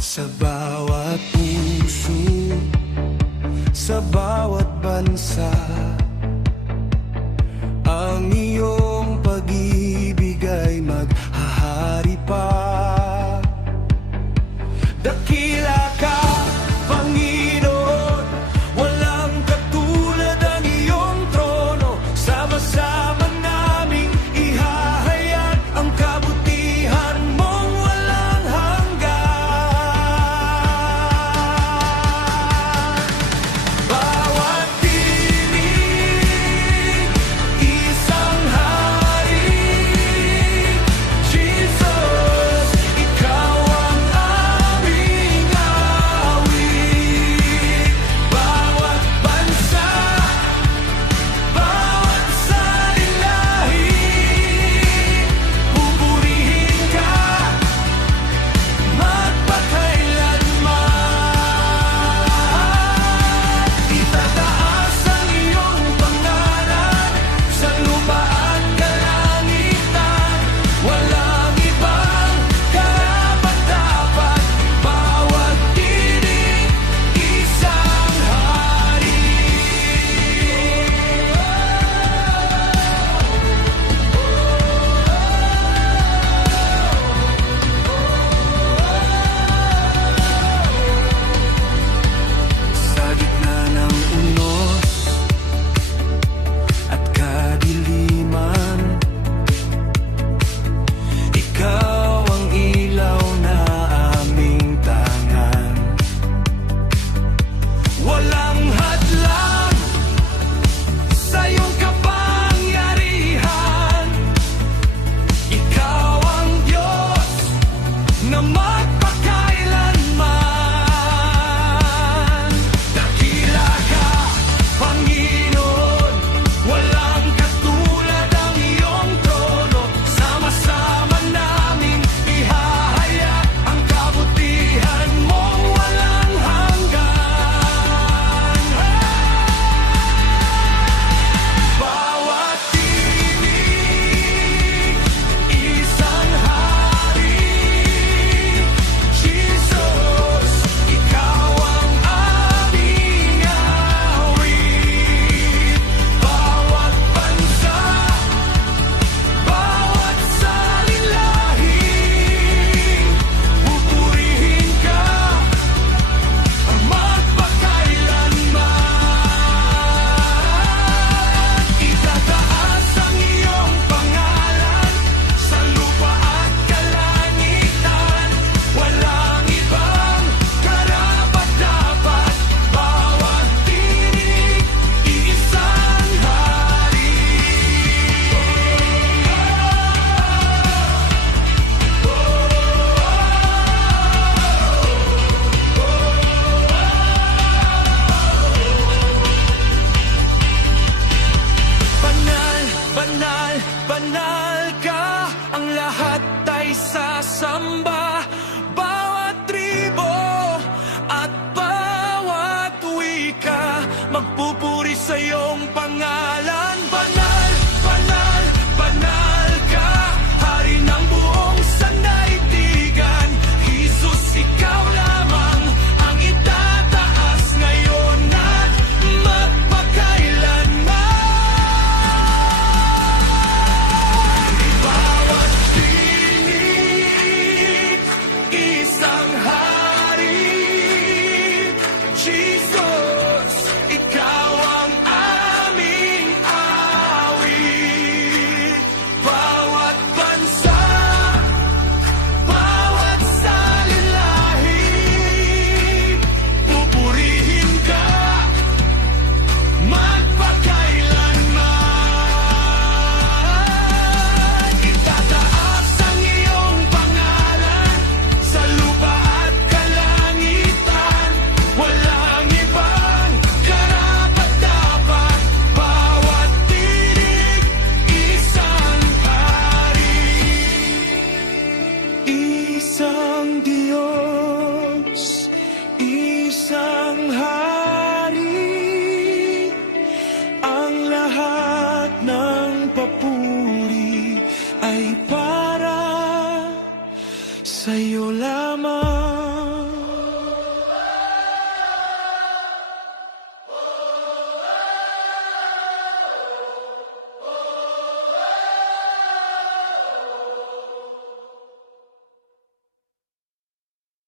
Sa bawat puso, sa bawat bansa, ang iyong pag-ibig ay maghahari pa. Dakila ka, Panginoon, walang katulad ang iyong trono. Sama-sama naming ihahayag ang kabutihan mong walang hanggan. Bawat tinig, isang hari. Jesus, ikaw ang aming awit. Bawat bansa, bawat salilahi, pupurihin ka magpakailanman. Itataas ang iyong pangalan sa lupa at kalangitan. Walang ibang karapat-dapat. Bawat tinig, isang hari. Sa gitna ng unos at kadiliman, ikaw ang ilaw na aming tangan. Walang hadlang sa iyong kapangyarihan. Ikaw ang Diyos na magpakailanman. Dakila ka, Panginoon, walang katulad ang iyong trono. Sama-sama naming ihahayag ang kabutihan mong walang hanggan. Bawat tinig, isang hari. Jesus, ikaw ang aming awit. Bawat bansa, bawat salilahi, pupurihin ka magpakailanman. Itataas ang iyong pangalan sa lupa at kalangitan. Walang ibang karapat-dapat. Bawat tinig, iisang hari. Banal, banal, banal ka. Ang lahat ay sasamba. Bawat tribo at bawat wika magpupuri sa iyong pangalan.